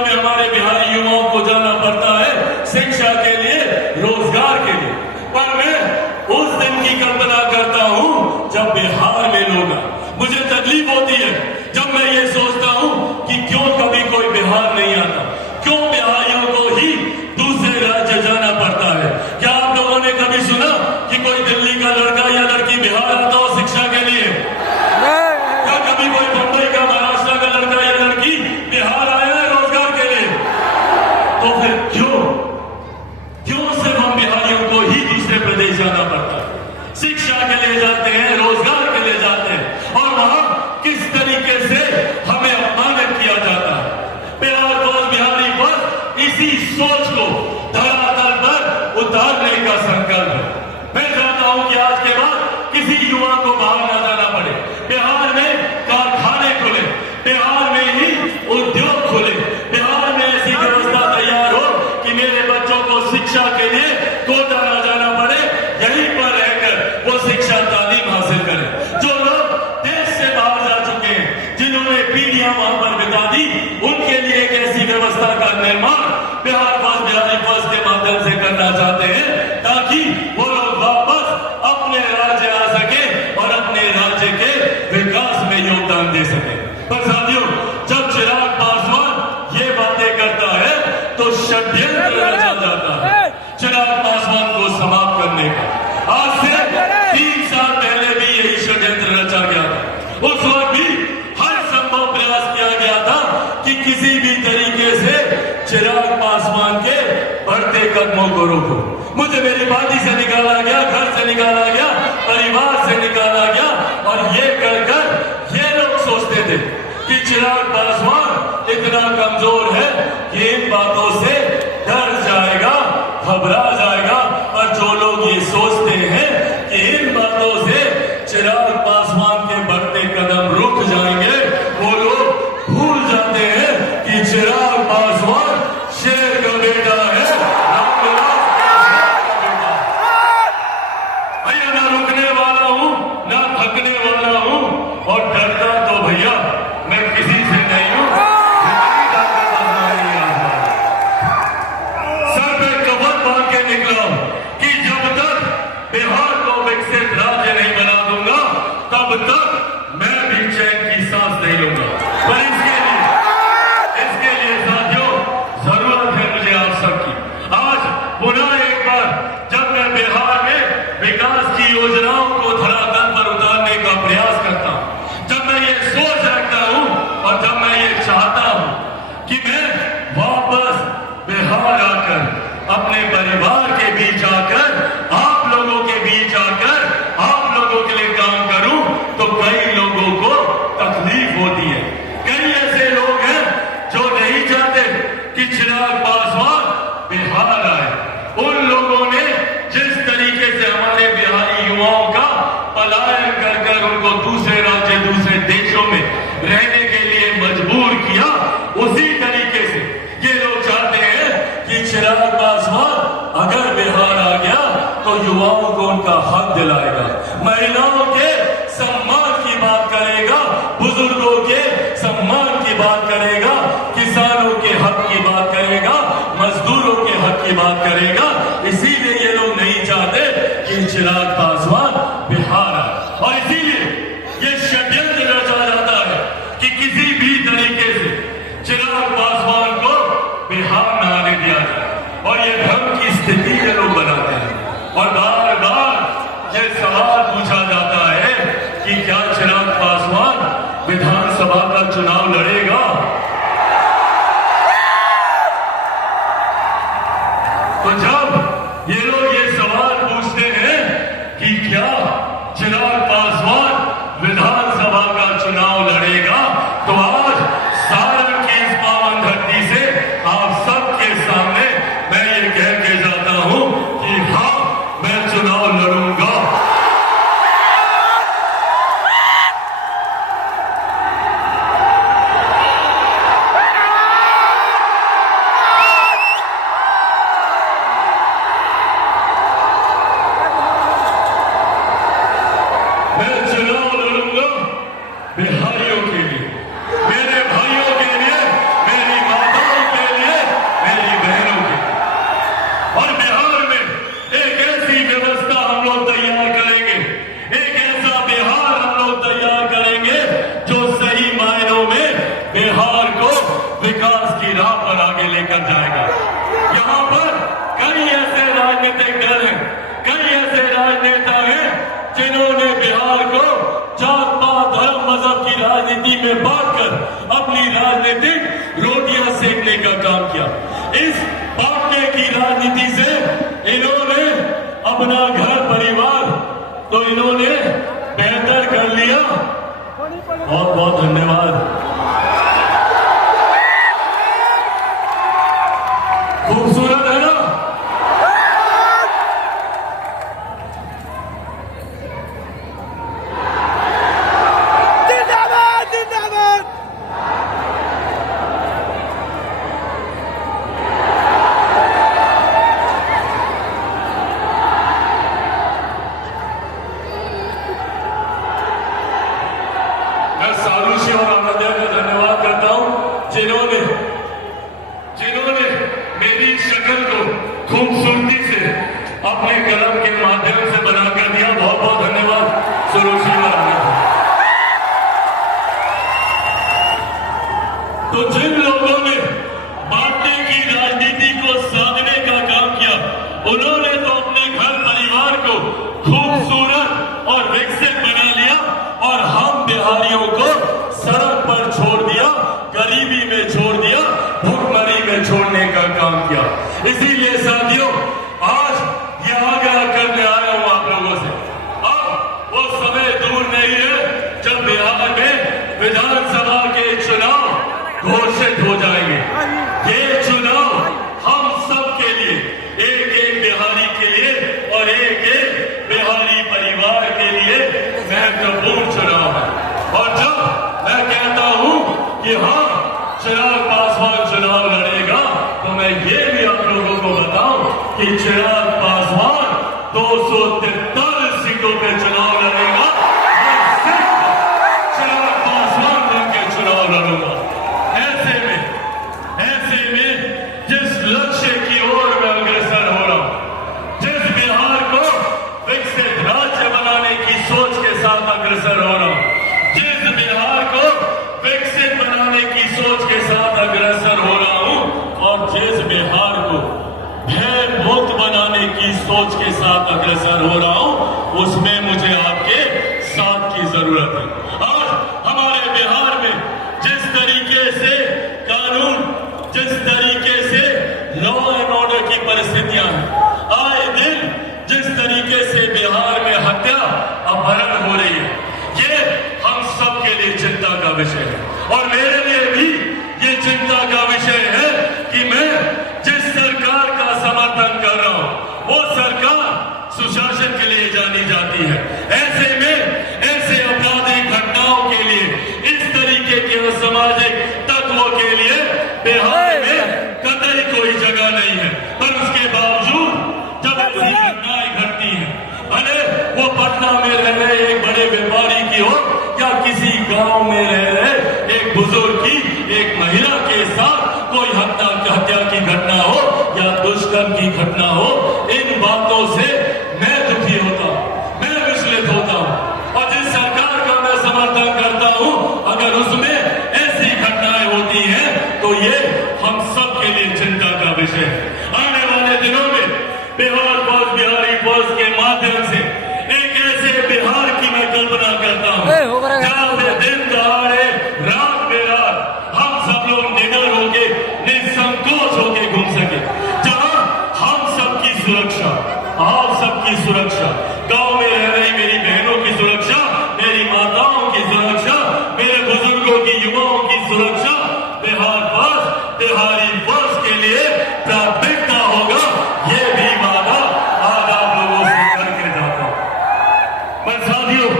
राज्यों में हमारे बिहारी युवाओं को जाना पड़ता है शिक्षा के लिए, रोजगार के लिए। पर मैं उस दिन की कल्पना करता हूं जब बिहार में लोग, मुझे तकलीफ होती है जब मैं ये सोचता हूं कि क्यों कभी कोई बिहार नहीं आता, क्यों बिहारियों को ही दूसरे राज्य जाना पड़ता है। क्या आप लोगों ने कभी सुना कि कोई दिल्ली का लड़का या लड़की बिहार आता हो शिक्षा के लिए? क्या कभी कोई मुंबई का, महाराष्ट्र का लड़का या लड़की बिहार आया है रोजगार के लिए? तो फिर क्यों सिर्फ हम बिहारियों को ही दूसरे प्रदेश जाना पड़ता है? शिक्षा के लिए जाते हैं, रोजगार के लिए जाते हैं, और वहां किस तरीके से हमें अपमानित किया जाता है। बिहार बस, बिहारी बस, इसी सोच को धरातल पर उतारने का संकल्प है। मैं चाहता हूं कि आज के बाद किसी युवा को बाहर न जाना पड़े। बिहार में कारखाने खुले, बिहार में ही उद्योग खुले, बिहार में ऐसी व्यवस्था तैयार हो कि मेरे बच्चों को शिक्षा के लिए कोटा न जाना पड़े, यहीं पर रहकर वो शिक्षा तालीम हासिल करें। जो लोग देश से बाहर जा चुके हैं, जिन्होंने पीढ़ियां वहां पर बिता दी, उनके लिए एक ऐसी व्यवस्था का निर्माण बिहार बस, बिहारी बस के माध्यम से करना चाहते हैं, ताकि वो लोग वापस अपने राज्य आ सके और अपने राज्य के विकास में योगदान दे सके। पर साथियों, जब चिराग पासवान ये बातें करता है तो षड्यंत्र रचा जाता है चिराग पासवान को समाप्त करने का। आज से 3 साल पहले भी यही षड्यंत्र रचा गया था। उस वक्त भी हर संभव प्रयास किया गया था कि किसी भी तरीके से चिराग पासवान के बढ़ते कदमों को रोको। मुझे मेरी पार्टी से निकाला गया, घर से निकाला गया, परिवार से निकाला गया, और ये कर ये लोग सोचते थे कि चिराग पासवान इतना कमजोर है कि इन बातों से डर जाएगा, घबरा जाएगा। और जो लोग ये सोचते हैं कि इन बातों से चिराग पासवान के बढ़ते कदम रुक जाएंगे, वो लोग भूल जाते हैं कि चिराग पासवान शेर का बेटा है, भैया। ना रुकने वाला हूं, ना थकने वाला हूं, और डरता तो भैया मैं किसी से नहीं हूं। सर पे कफन बांध के निकला कि जब तक बिहार को विकसित राज्य नहीं बना दूंगा, तब तक मैं भी चैन की सांस नहीं लूंगा। पर इसके लिए साथियों, जरूरत है मुझे आप सबकी। आज पुनः एक बार जब मैं बिहार में विकास की योजनाओं को धरातल पर उतारने का प्रयास करता हूं, जब मैं ये सोच रखता हूं और जब मैं ये चाहता हूं कि मैं वापस बिहार आकर अपने परिवार के बीच आकर, आप लोगों के बीच आकर, आप लोगों के लिए काम करूं, तो कई लोगों को तकलीफ होती है। कई ऐसे लोग हैं जो नहीं चाहते कि चिराग पासवान बिहार आए। उन लोगों ने जिस तरीके से हमारे बिहारी युवाओं का पलायन कर उनको दूसरे राज्य, दूसरे देशों में रहने के लिए मजबूर किया, उसी तरीके से ये लोग चाहते हैं कि चिराग पासवान अगर बिहार आ गया तो युवाओं को उनका हक दिलाएगा, महिलाओं के सम्मान की बात करेगा, बुजुर्गों के सम्मान की बात करेगा, किसानों के हक की बात करेगा, मजदूरों के हक की बात करेगा। इसीलिए ये लोग नहीं चाहते कि चिराग पासवान बिहार आए, और इसीलिए ये षड्यंत्र रचा जाता है कि किसी भी तरीके से चिराग पासवान को बिहार न आने दिया जाए, और ये भ्रम की स्थिति ये लोग बनाते हैं। और बार बार ये सवाल पूछा जाता है कि क्या चिराग पासवान विधानसभा का चुनाव लड़ेगा? तो जब ये लोग ये सवाल पूछते हैं कि क्या चिराग पासवान विधानसभा का चुनाव लड़ेगा, तो आज सारण की इस पावन धरती से आप सबके सामने मैं ये कह के जाता हूं कि हाँ, मैं चुनाव लड़ूंगा। बिहारियों के लिए, मेरे भाइयों के लिए, मेरी माताओं के राह पर आगे लेकर जाएगा। यहाँ पर कई ऐसे राजनीतिक दल हैं, कई ऐसे राजनेता हैं जिन्होंने बिहार को जात पात धर्म मजहब की राजनीति में बांटकर अपनी राजनीतिक रोटियां सेकने का काम किया। इस बांटने की राजनीति से इन्होंने अपना घर परिवार तो इन्होंने बेहतर कर लिया। बहुत बहुत धन्यवाद। खूबसूरत है ना? जिंदाबाद जिंदाबाद। मैं सालूशी और आनंदिया का धन्यवाद करता हूं जिन्होंने मेरी शक्ल को खूबसूरती से अपने कलम के माध्यम से बना कर दिया। बहुत बहुत धन्यवाद सुरोशी और आनंद। तो जिन लोगों ने बांटने की राजनीति को साधने का काम किया, उन्होंने तो अपने घर परिवार को खूबसूरत और विकसित बना लिया और हम बिहारियों को सड़क पर छोड़ दिया, गरीबी में छोड़ दिया, भूखमरी में छोड़ने का काम किया। इसीलिए साथियों, आज यह आग्रह करने आया हूं आप लोगों से, अब वो समय दूर नहीं है जब बिहार में विधानसभा के चुनाव घोषित हो जाएंगे। ये चुनाव हम सब के लिए, एक एक बिहारी के लिए और एक एक बिहारी परिवार के लिए महत्वपूर्ण चुनाव है। और जब मैं कहता हूं कि हाँ, चिराग पासवान चुनाव लड़ेगा, तो मैं ये भी आप लोगों को बताऊं कि चिराग पासवान 243 सीटों पे चुनाव लड़ेगा। मैं सिर्फ चिराग पासवान बन के चुनाव लड़ूंगा। ऐसे में जिस लक्ष्य की ओर मैं अग्रसर हो रहा हूं, जिस बिहार को विकसित राज्य बनाने की सोच के साथ अग्रसर हो रहा हूं, जिस बिहार को विकसित बनाने की सोच के साथ अग्रसर हो रहा हूं और जिस बिहार को भय मुक्त बनाने की सोच के साथ अग्रसर हो रहा हूं, उसमें मुझे आपके साथ की जरूरत है। आज हमारे बिहार में जिस तरीके से कानून, जिस तरीके से लॉ एंड ऑर्डर की परिस्थितियां हैं, आए दिन जिस तरीके से बिहार में हत्या अपहरण हो रही है, ये हम सब के लिए चिंता का विषय है। और मेरे लिए भी ये चिंता का विषय है कि मैं जिस सरकार का समर्थन कर रहा हूं, वो सरकार सुशासन के लिए जानी जाती है। ऐसे में ऐसे आपराधिक घटनाओं के लिए, इस तरीके के असामाजिक तत्वों के लिए बिहार में कतई कोई जगह नहीं है। पर उसके बावजूद जब ऐसी घटनाएं घटती हैं, भले वो पटना में रह रहे एक बड़े व्यापारी की हो या किसी गांव में रह रहे एक बुजुर्ग की, एक महिला के साथ कोई हत्या की घटना हो या दुष्कर्म की घटना हो, इन बातों से मैं दुखी होता हूं, मैं विचलित होता हूं। और जिस सरकार का मैं समर्थन करता हूं, अगर उसमें ऐसी घटनाएं होती हैं तो ये हम सब के लिए चिंता का विषय है। आने वाले दिनों में बिहार फौज, बिहारी फौज के माध्यम से एक ऐसे बिहार की मैं कल्पना करता हूं जहां पे दिन दहाड़े, रात बेरात हम सब लोग निडर होके, निसंकोच होके घूम सके, जहां हम सबकी सुरक्षा, आप सबकी सुरक्षा, गांव में रह रही मेरी बहनों की सुरक्षा, मेरी माताओं की सुरक्षा, मेरे बुजुर्गों की, युवाओं की सुरक्षा, बिहार फौज, बिहारी फौज के लिए प्राथमिकता होगा। ये भी वादा आज आप लोगों से करके जाता हूं। पर साथियों,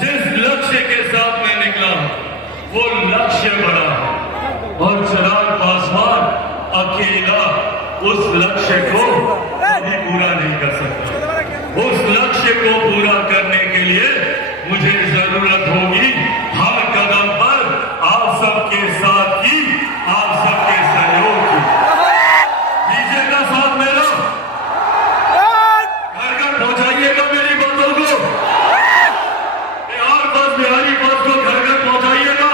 जिस लक्ष्य के साथ मैं निकला हूं, वो लक्ष्य बड़ा है और चिराग पासवान अकेला उस लक्ष्य को कभी पूरा नहीं कर सकता। उस लक्ष्य को पूरा करने के लिए मुझे जरूरत होगी हर कदम पर आप सबके साथ की, आप सबके सहयोग की। दीजिएगा साथ मेरा, घर घर पहुंचाइएगा मेरी बातों को, बिहार फौज, बिहारी फौज को घर घर पहुंचाइएगा।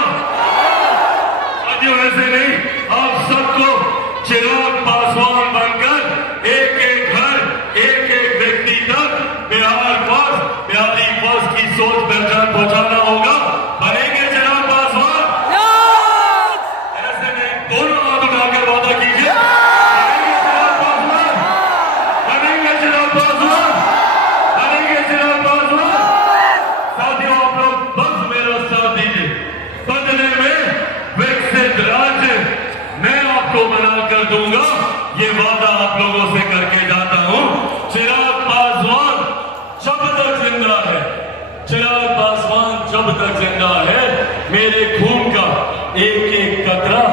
साथियों, ऐसे नहीं, आप सबको चिराग पासवान बनकर एक एक घर एक एक व्यक्ति तक बिहार फर्स्ट की सोच पहचान पहुंचाना होगा। बनेंगे चिराग पासवान? ऐसे नहीं, दोनों हाथ उठाकर वादा कीजिए। बनेंगे चिराग पासवान? बनेंगे चिराग पासवान? साथियों, आप लोग बस मेरा साथ दीजिए। बदले में विकसित राज्य मैं आपको बना कर दूंगा, ये वादा आप लोगों से करके जाता हूं। चिराग पासवान जब तक जिंदा है, चिराग पासवान जब तक जिंदा है, मेरे खून का एक एक कतरा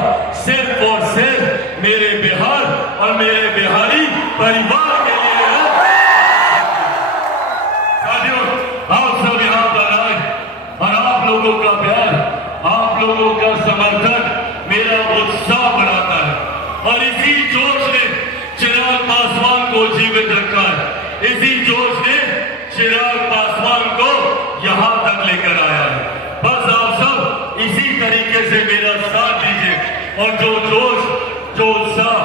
सिर्फ और सिर्फ मेरे बिहार और मेरे बिहारी परिवार के लिए है। साथियों, आप सब यहां पर आए और आप लोगों का प्यार, आप लोगों का समर्थन मेरा उत्साह बढ़ाता है और इसी जोश ने चिराग पासवान को जीवित रखा है। इसी जोश ने चिराग पासवान को यहां तक लेकर आया है। बस आप सब इसी तरीके से मेरा साथ दीजिए और जो जोश, जो उत्साह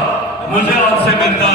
मुझे आपसे मिलता है